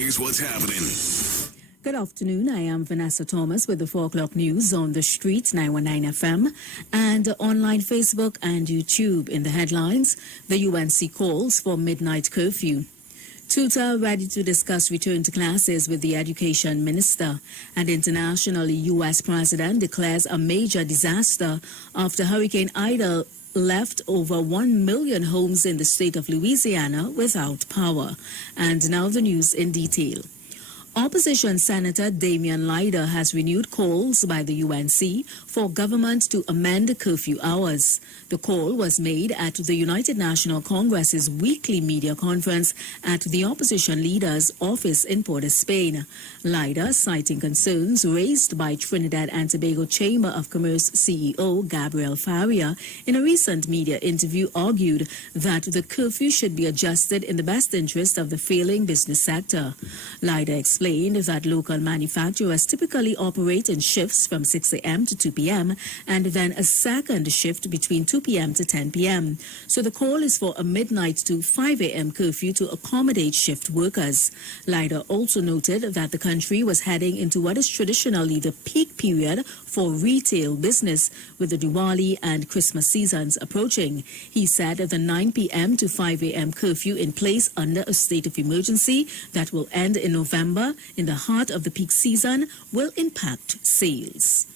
here's what's happening. Good afternoon. I am Vanessa Thomas with the 4 o'clock news on the street 919 FM and online Facebook and YouTube. In the headlines, the UNC calls for midnight curfew. Tutor ready to discuss return to classes with the education minister. And internationally, U.S. president declares a major disaster after Hurricane Ida left over 1 million homes in the state of Louisiana without power. And now the news in detail. Opposition Senator Damian Lyder has renewed calls by the UNC for government to amend curfew hours. The call was made at the United National Congress's weekly media conference at the opposition leader's office in Port of Spain. Lyder, citing concerns raised by Trinidad and Tobago Chamber of Commerce CEO Gabriel Faria, in a recent media interview argued that the curfew should be adjusted in the best interest of the failing business sector. Lyder explained that local manufacturers typically operate in shifts from 6 a.m. to 2 p.m. and then a second shift between 2 p.m. to 10 p.m. So the call is for a midnight to 5 a.m. curfew to accommodate shift workers. Lyder also noted that the country was heading into what is traditionally the peak period for retail business, with the Diwali and Christmas seasons approaching. He said the 9 p.m. to 5 a.m. curfew in place under a state of emergency that will end in November, in the heart of the peak season, will impact sales.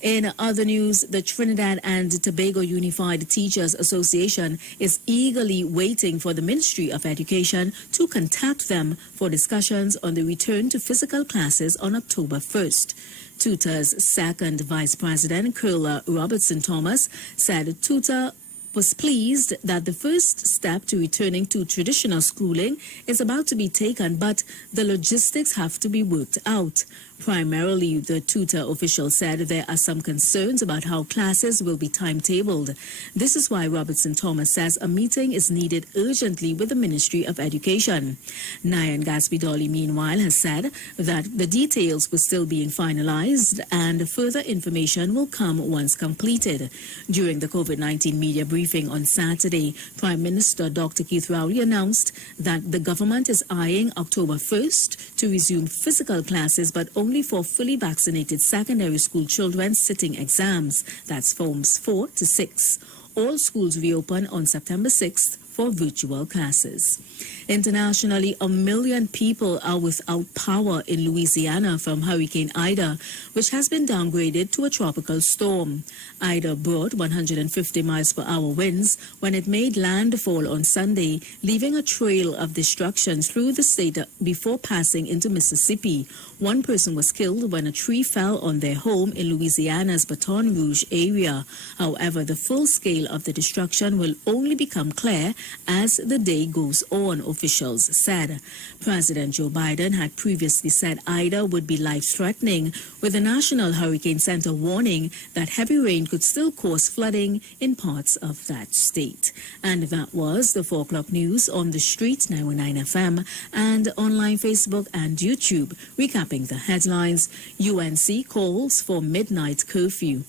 In other news, the Trinidad and Tobago Unified Teachers Association is eagerly waiting for the Ministry of Education to contact them for discussions on the return to physical classes on October 1st. TUTA's second Vice President, Curla Robertson Thomas, said TUTA was pleased that the first step to returning to traditional schooling is about to be taken, but the logistics have to be worked out. Primarily, the tutor official said there are some concerns about how classes will be timetabled. This is why Robertson Thomas says a meeting is needed urgently with the Ministry of Education. Nyan Gaspidoli, meanwhile, has said that the details were still being finalized and further information will come once completed. During the COVID-19 media briefing on Saturday, Prime Minister Dr. Keith Rowley announced that the government is eyeing October 1st to resume physical classes, but only for fully vaccinated secondary school children sitting exams. That's forms 4 to 6. All schools reopen on September 6th for virtual classes. Internationally, 1 million people are without power in Louisiana from Hurricane Ida, which has been downgraded to a tropical storm. Ida brought 150 miles per hour winds when it made landfall on Sunday, leaving a trail of destruction through the state before passing into Mississippi. One person was killed when a tree fell on their home in Louisiana's Baton Rouge area. However, the full scale of the destruction will only become clear as the day goes on, officials said. President Joe Biden had previously said Ida would be life-threatening, with the National Hurricane Center warning that heavy rain could still cause flooding in parts of that state. And that was the 4 o'clock news on the street 919 FM and online Facebook and YouTube. Recapping the headlines, UNC calls for midnight curfew.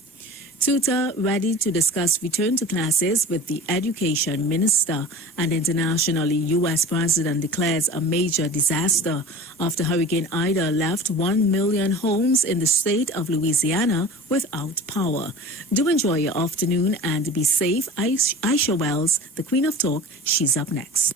TUTA ready to discuss return to classes with the education minister. And internationally, U.S. president declares a major disaster after Hurricane Ida left 1 million homes in the state of Louisiana without power. Do enjoy your afternoon and be safe. Aisha Wells, the Queen of Talk, she's up next.